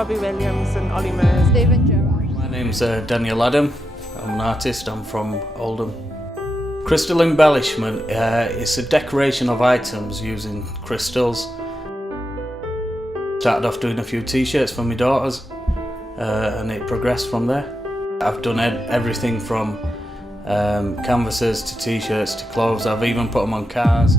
Robbie Williams and Ollie Murs. Stephen Gerrard. My name's Daniel Adam. I'm an artist. I'm from Oldham. Crystal embellishment is a decoration of items using crystals. Started off doing a few t-shirts for my daughters and it progressed from there. I've done everything from canvases to t-shirts to clothes. I've even put them on cars.